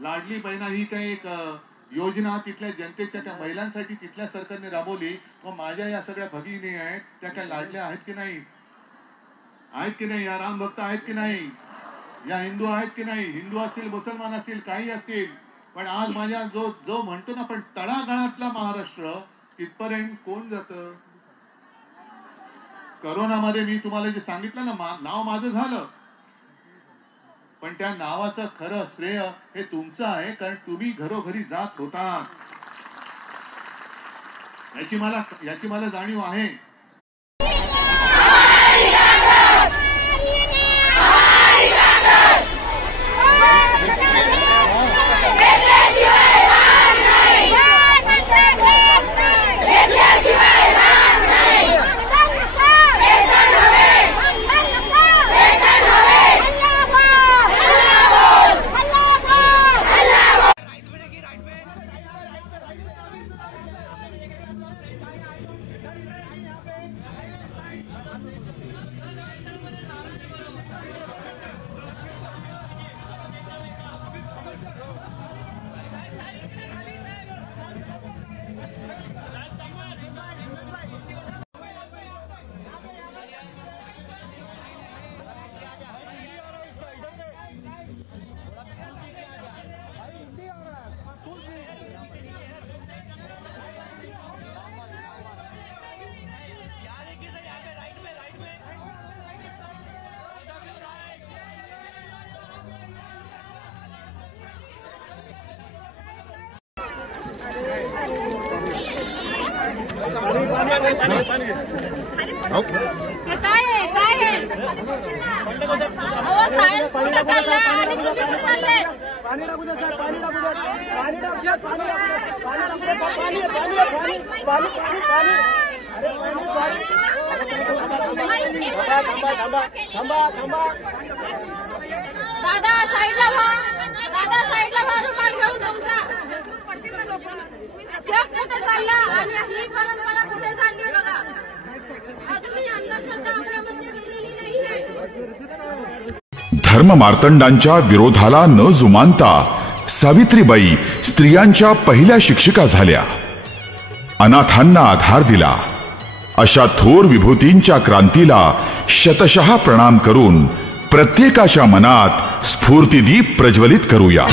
लाडली बहिणा ही काही एक योजना तिथल्या जनतेच्या त्या महिलांसाठी तिथल्या सरकारने राबवली। व माझ्या या सगळ्या भगिनी आहेत त्या काय लाडल्या आहेत की नाही? आहेत की नाही? या राम भक्त आहेत की नाही? या हिंदू आहेत की नाही? हिंदू असतील, मुसलमान असतील, काही असतील, पण आज माझ्या जो म्हणतो ना पण तळागाळातला महाराष्ट्र तिथपर्यंत कोण जातं? कोरोनामध्ये मी तुम्हाला जे सांगितलं ना, नाव माझं झालं, पण त्या नावाचं खरं श्रेय हे तुमचं आहे, कारण तुम्ही घरोघरी जात होता। याची मला जाणीव आहे। दादा साईडला व्हा, दादा साईडला व्हा, रुमाल घेऊन तुमचा कुठे चालला आणि ही परंपरा कुठे चालली बघा। अजूनही अंधश्रद्धा आपल्यामध्ये गेलेली नाहीये। धर्म मार्तंडांच्या विरोधाला न जुमानता सावित्रीबाई स्त्रियांच्या पहिल्या शिक्षिका झाल्या। अनाथांना आधार दिला। अशा थोर विभूतींच्या क्रांतीला शतशः प्रणाम करून प्रत्येकाच्या मनात स्फूर्तिदीप प्रज्वलित करूया।